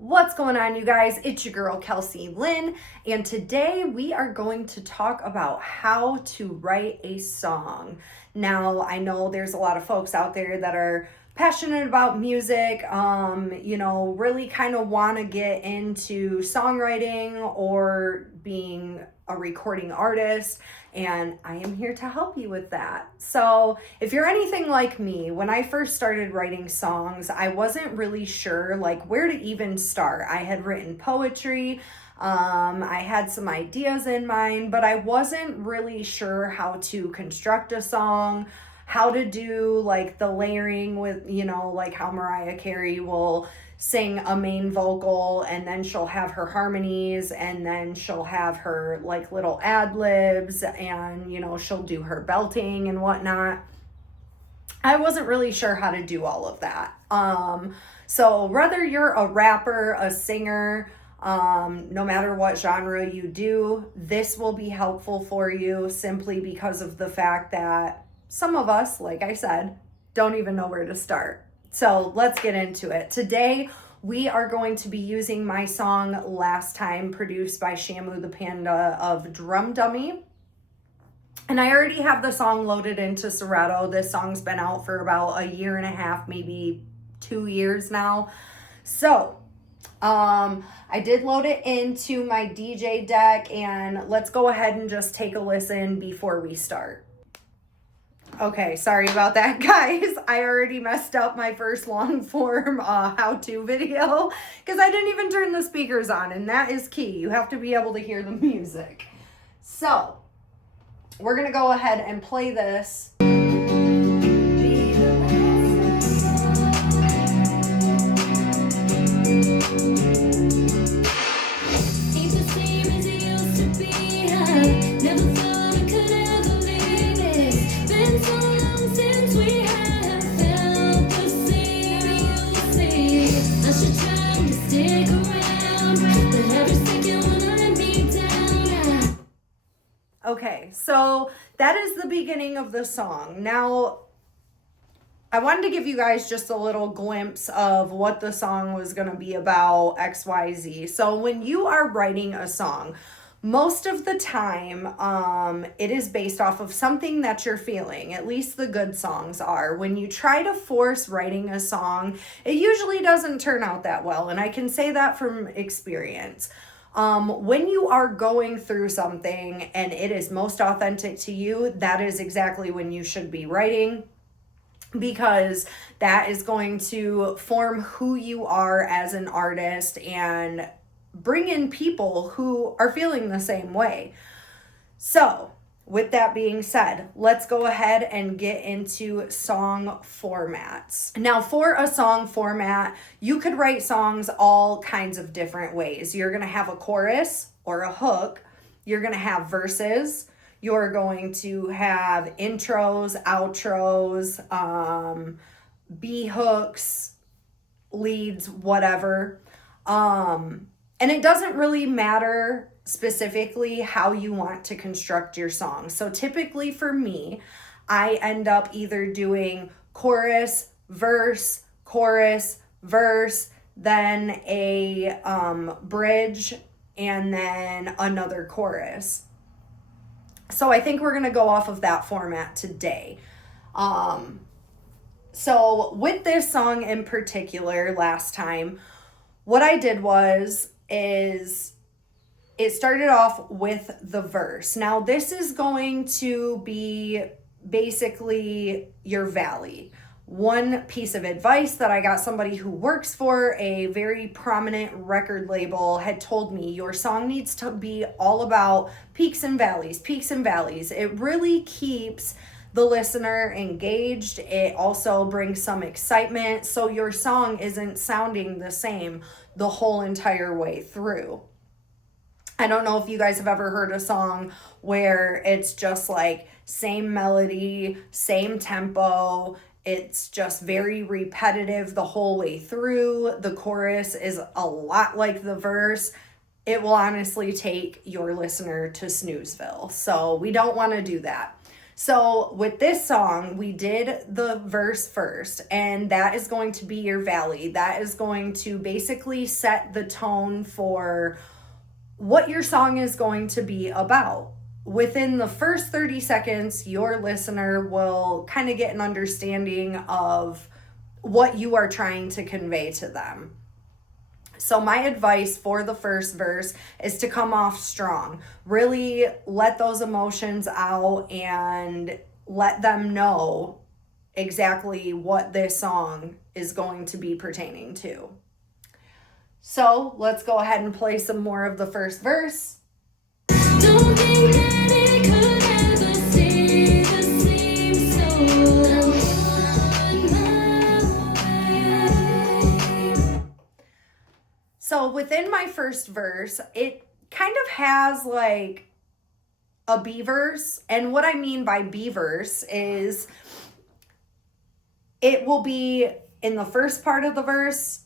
What's going on, you guys? It's your girl Kelsey Lynn, and today we are going to talk about how to write a song. Now, I know there's a lot of folks out there that are passionate about music, really kind of want to get into songwriting or being a recording artist, and I am here to help you with that. So if you're anything like me, when I first started writing songs, I wasn't really sure like where to even start. I had written poetry, I had some ideas in mind, but I wasn't really sure how to construct a song, how to do like the layering with, like how Mariah Carey will sing a main vocal and then she'll have her harmonies and then she'll have her like little ad libs and she'll do her belting and whatnot. I wasn't really sure how to do all of that. So whether you're a rapper, a singer, no matter what genre you do, this will be helpful for you simply because of the fact that some of us, like I said, don't even know where to start. So let's get into it. Today, we are going to be using my song Last Time, produced by Shamu the Panda of Drum Dummy. And I already have the song loaded into Serato. This song's been out for about a year and a half, maybe 2 years now. So, I did load it into my DJ deck, and let's go ahead and just take a listen before we start. Okay, sorry about that, guys. I already messed up my first long form how-to video because I didn't even turn the speakers on, and that is key. You have to be able to hear the music. So, we're going to go ahead and play this. Okay, so that is the beginning of the song. Now, I wanted to give you guys just a little glimpse of what the song was going to be about, XYZ. So when you are writing a song, most of the time, it is based off of something that you're feeling. At least the good songs are. When you try to force writing a song, it usually doesn't turn out that well, and I can say that from experience. When you are going through something and it is most authentic to you, that is exactly when you should be writing, because that is going to form who you are as an artist and bring in people who are feeling the same way. So, with that being said, let's go ahead and get into song formats. Now, for a song format, you could write songs all kinds of different ways. You're going to have a chorus or a hook. You're going to have verses. You're going to have intros, outros, B hooks, leads, whatever. And it doesn't really matter specifically how you want to construct your song. So typically for me, I end up either doing chorus, verse, then a bridge, and then another chorus. So I think we're going to go off of that format today. So with this song in particular, Last Time, what I did is it started off with the verse. Now, this is going to be basically your valley. One piece of advice that I got somebody who works for a very prominent record label had told me, your song needs to be all about peaks and valleys, peaks and valleys. It really keeps the listener engaged. It also brings some excitement, so your song isn't sounding the same the whole entire way through. I don't know if you guys have ever heard a song where it's just like same melody, same tempo. It's just very repetitive the whole way through. The chorus is a lot like the verse. It will honestly take your listener to snoozeville. So we don't want to do that. So with this song, we did the verse first, and that is going to be your valley. That is going to basically set the tone for what your song is going to be about. Within the first 30 seconds, your listener will kind of get an understanding of what you are trying to convey to them. So my advice for the first verse is to come off strong. Really let those emotions out and let them know exactly what this song is going to be pertaining to. So let's go ahead and play some more of the first verse. Don't think that it could ever stay the same, so I'm on my way. So within my first verse, it kind of has like a B verse. And what I mean by B verse is it will be in the first part of the verse.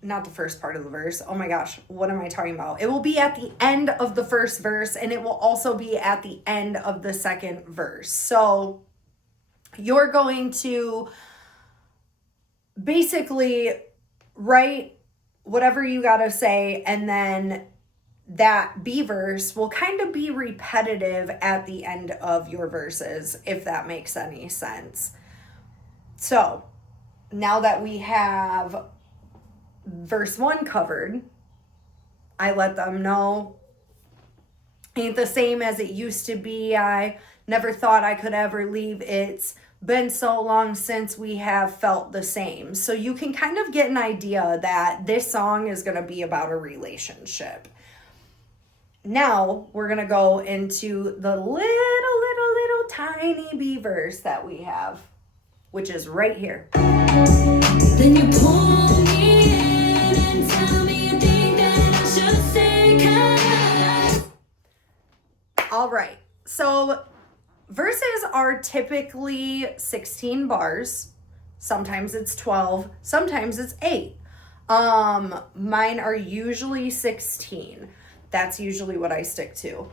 Not the first part of the verse. Oh my gosh, what am I talking about? It will be at the end of the first verse, and it will also be at the end of the second verse. So you're going to basically write whatever you gotta say, and then that B verse will kind of be repetitive at the end of your verses, if that makes any sense. So now that we have verse 1 covered, I let them know ain't the same as it used to be. I never thought I could ever leave. It's been so long since we have felt the same. So you can kind of get an idea that this song is going to be about a relationship. Now we're going to go into the little tiny B verse that we have, which is right here. Then you pull me in and tell me you think that I should stay. All right. So verses are typically 16 bars. Sometimes it's 12. Sometimes it's 8. Mine are usually 16. That's usually what I stick to.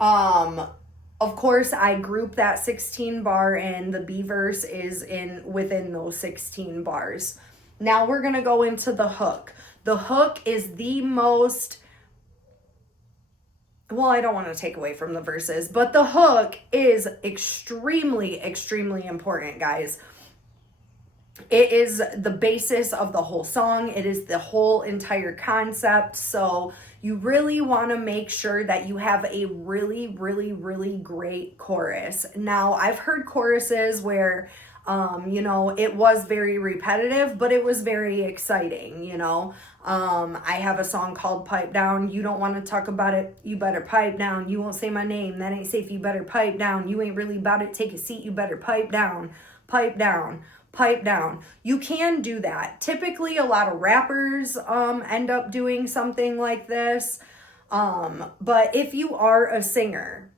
Of course, I group that 16 bar and the B verse is within those 16 bars. Now we're going to go into the hook. The hook is the most, well, I don't want to take away from the verses, but the hook is extremely, extremely important, guys. It is the basis of the whole song. It is the whole entire concept. So you really want to make sure that you have a really, really, really great chorus. Now, I've heard choruses where, it was very repetitive, but it was very exciting, I have a song called Pipe Down. You don't want to talk about it. You better pipe down. You won't say my name. That ain't safe. You better pipe down. You ain't really about it. Take a seat. You better pipe down. Pipe down. Pipe down. You can do that. Typically, a lot of rappers end up doing something like this. But if you are a singer,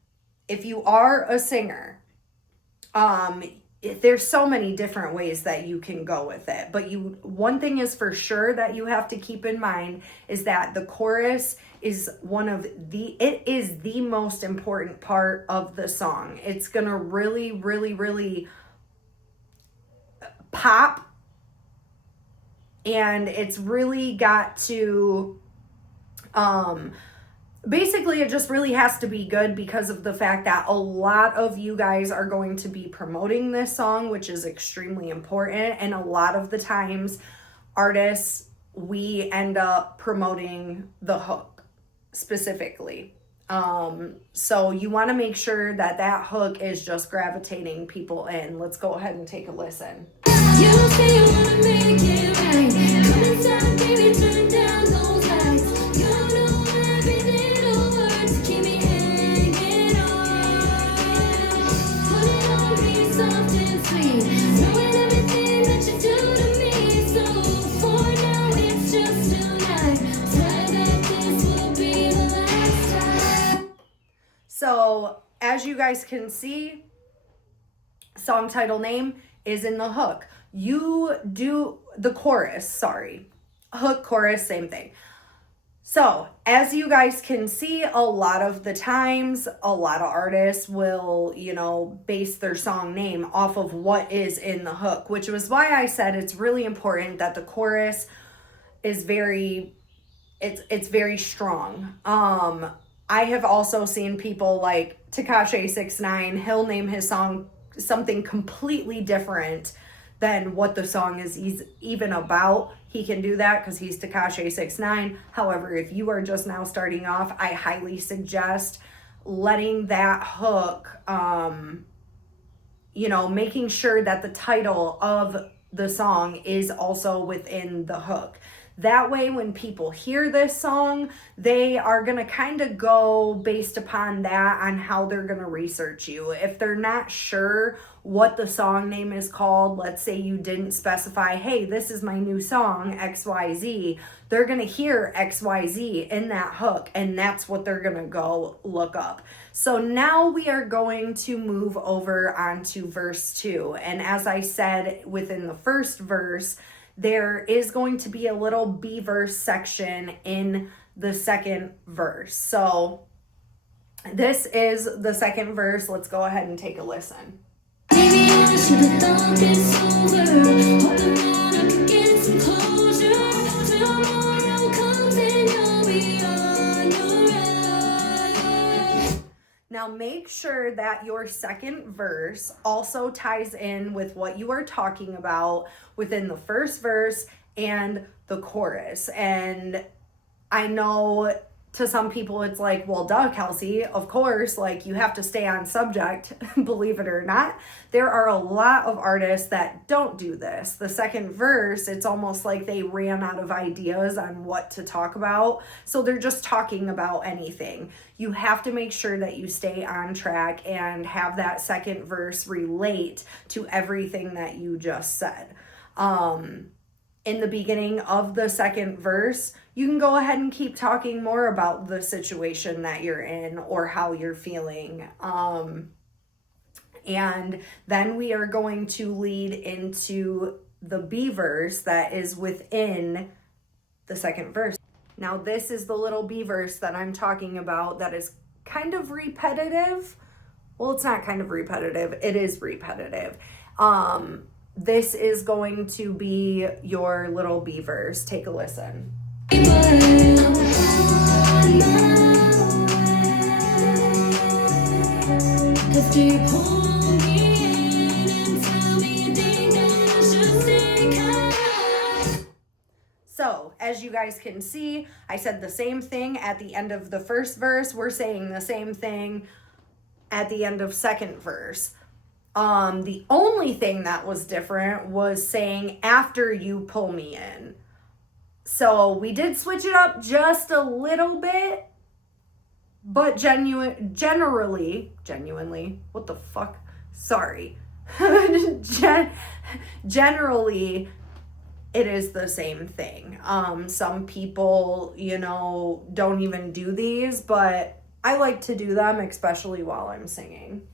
there's so many different ways that you can go with it. But one thing is for sure that you have to keep in mind is that the chorus is it is the most important part of the song. It's gonna really, really, really pop, and it's really got to basically it just really has to be good because of the fact that a lot of you guys are going to be promoting this song, which is extremely important. And a lot of the times artists, we end up promoting the hook specifically. So you want to make sure that hook is just gravitating people in. Let's go ahead and take a listen. You say you wanna make it right. Come inside, baby, turn down those lights. You know every little word keep me hanging on. Put it on me soft and sweet, knowing everything that you do to me. So for now it's just tonight. Swear that this will be the last time. So as you guys can see, song title name is in the hook. You do the chorus, hook, chorus, same thing. So, as you guys can see, a lot of the times, a lot of artists will, base their song name off of what is in the hook, which was why I said it's really important that the chorus is it's very strong. I have also seen people like Tekashi 69, he'll name his song something completely different than what the song is even about. He can do that because he's Tekashi 69. However, if you are just now starting off, I highly suggest letting that hook, making sure that the title of the song is also within the hook. That way, when people hear this song, they are going to kind of go based upon that on how they're going to research you. If they're not sure what the song name is called, let's say you didn't specify, hey, this is my new song, XYZ, they're going to hear XYZ in that hook, and that's what they're going to go look up. So now we are going to move over onto verse 2. And as I said within the first verse, there is going to be a little B verse section in the second verse. So this is the second verse. Let's go ahead and take a listen. Maybe I should have thought this over. Hoping that I could get some closure. Tomorrow comes and you'll be on your own. Now make sure that your second verse also ties in with what you are talking about within the first verse and the chorus. And I know to some people it's like, well, duh, Kelsey, of course, like you have to stay on subject, believe it or not. There are a lot of artists that don't do this. The second verse, it's almost like they ran out of ideas on what to talk about. So they're just talking about anything. You have to make sure that you stay on track and have that second verse relate to everything that you just said. In the beginning of the second verse, you can go ahead and keep talking more about the situation that you're in or how you're feeling. And then we are going to lead into the B verse that is within the second verse. Now, this is the little B verse that I'm talking about that is kind of repetitive. Well, it's not kind of repetitive. It is repetitive. This is going to be your little B verse. Take a listen. So, as you guys can see, I said the same thing at the end of the first verse. We're saying the same thing at the end of second verse. The only thing that was different was saying after you pull me in. So we did switch it up just a little bit, but genuinely, what the fuck? Sorry. Generally, it is the same thing. Some people, don't even do these, but I like to do them, especially while I'm singing.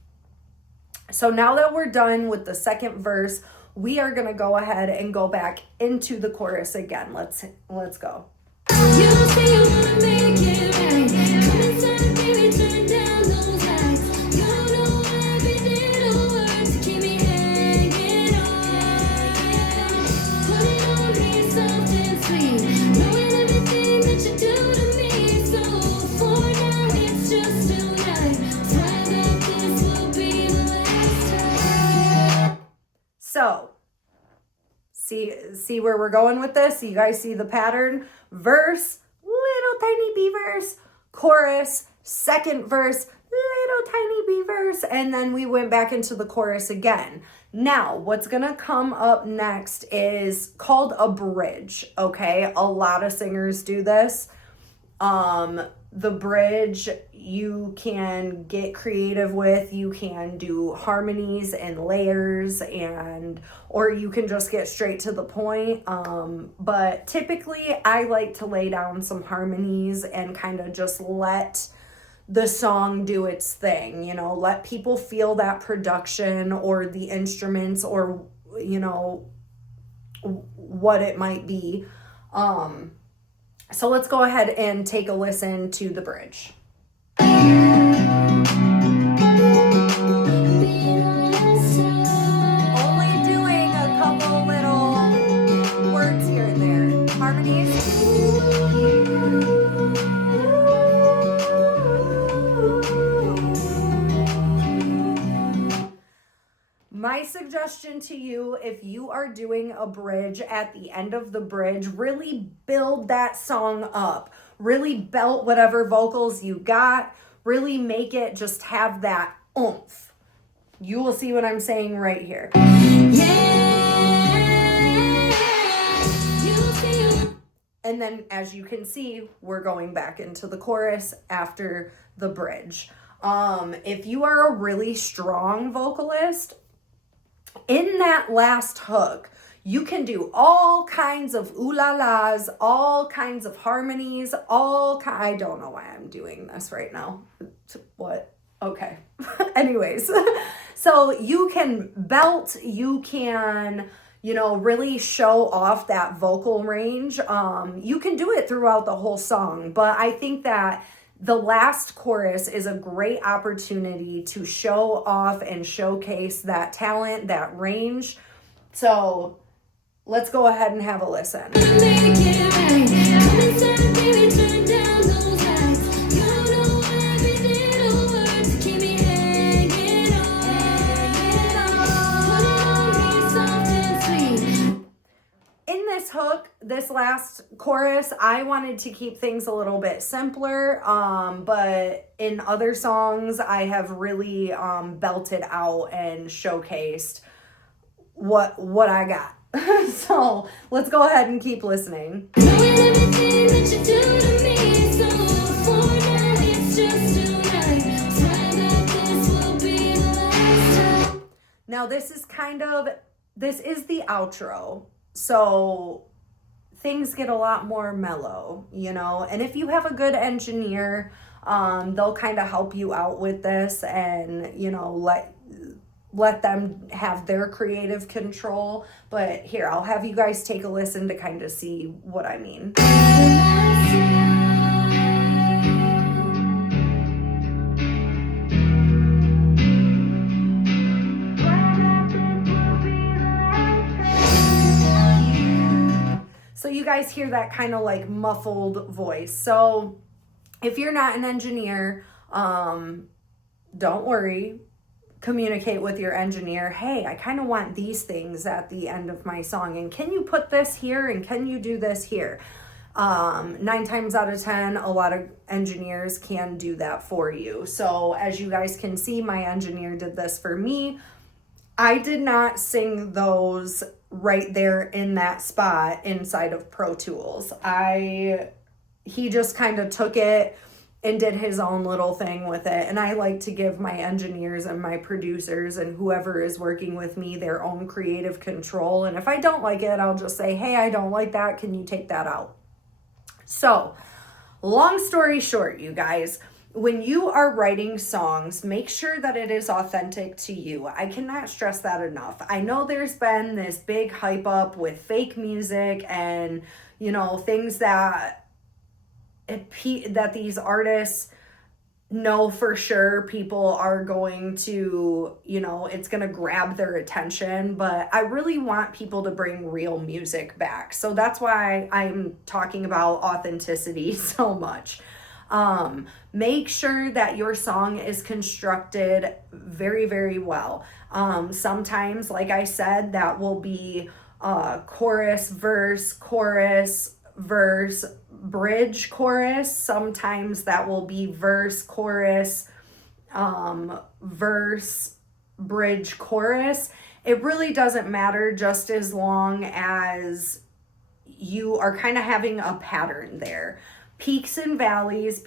So now that we're done with the second verse, we are going to go ahead and go back into the chorus again. Let's go. You say you wanna make it right. Come inside, baby, turn down those lights. You know every little word to keep me hanging on. Put it on me soft and sweet, knowing everything that you do to me. So for now, it's just tonight. Swear that this will be the last time. So, see where we're going with this? You guys see the pattern? Verse, little tiny B verse, chorus, second verse, little tiny B verse, and then we went back into the chorus again. Now, what's gonna come up next is called a bridge, okay? A lot of singers do this. The bridge, you can get creative with. You can do harmonies and layers, or you can just get straight to the point. But typically I like to lay down some harmonies and kind of just let the song do its thing, let people feel that production or the instruments or, what it might be. So let's go ahead and take a listen to the bridge. My suggestion to you, if you are doing a bridge, at the end of the bridge, really build that song up. Really belt whatever vocals you got. Really make it just have that oomph. You will see what I'm saying right here. And then, as you can see, we're going back into the chorus after the bridge. If you are a really strong vocalist, in that last hook, you can do all kinds of ooh-la-las, all kinds of harmonies, I don't know why I'm doing this right now. What? Okay. Anyways, so you can belt, you can, really show off that vocal range. You can do it throughout the whole song, but I think that the last chorus is a great opportunity to show off and showcase that talent, that range. So let's go ahead and have a listen. Hook, this last chorus, I wanted to keep things a little bit simpler, but in other songs I have really belted out and showcased what I got. So let's go ahead and keep listening. Now this is the outro. So things get a lot more mellow, and if you have a good engineer, they'll kind of help you out with this and, let them have their creative control. But here, I'll have you guys take a listen to kind of see what I mean. So you guys hear that kind of like muffled voice. So if you're not an engineer, don't worry. Communicate with your engineer. Hey, I kind of want these things at the end of my song. And can you put this here? And can you do this here? 9 times out of 10, a lot of engineers can do that for you. So as you guys can see, my engineer did this for me. I did not sing those right there in that spot inside of Pro Tools. He just kind of took it and did his own little thing with it. And I like to give my engineers and my producers and whoever is working with me their own creative control. And if I don't like it, I'll just say, hey, I don't like that. Can you take that out? So, long story short, you guys, when you are writing songs, make sure that it is authentic to you. I cannot stress that enough. I know there's been this big hype up with fake music and, things that these artists know for sure people are going to, it's going to grab their attention. But I really want people to bring real music back. So that's why I'm talking about authenticity so much. Make sure that your song is constructed very, very well. Sometimes, like I said, that will be chorus, verse, bridge, chorus. Sometimes that will be verse, chorus, verse, bridge, chorus. It really doesn't matter, just as long as you are kind of having a pattern there. Peaks and valleys.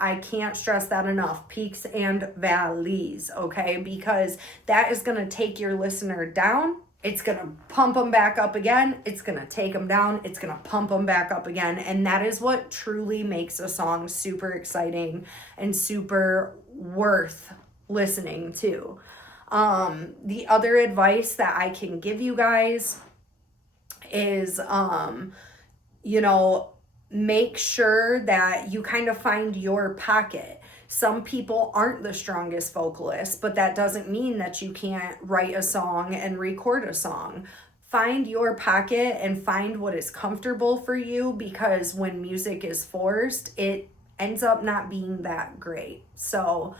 I can't stress that enough. Peaks and valleys, okay? Because that is going to take your listener down. It's going to pump them back up again. It's going to take them down. It's going to pump them back up again. And that is what truly makes a song super exciting and super worth listening to. The other advice that I can give you guys is, make sure that you kind of find your pocket. Some people aren't the strongest vocalists, but that doesn't mean that you can't write a song and record a song. Find your pocket and find what is comfortable for you, because when music is forced, it ends up not being that great. So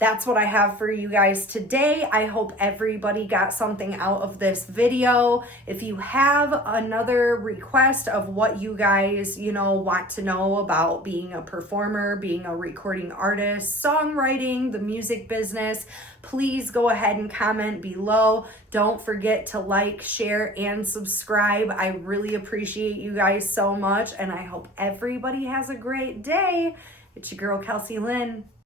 that's what I have for you guys today. I hope everybody got something out of this video. If you have another request of what you guys, want to know about being a performer, being a recording artist, songwriting, the music business, please go ahead and comment below. Don't forget to like, share, and subscribe. I really appreciate you guys so much, and I hope everybody has a great day. It's your girl, Kelsey Lynn.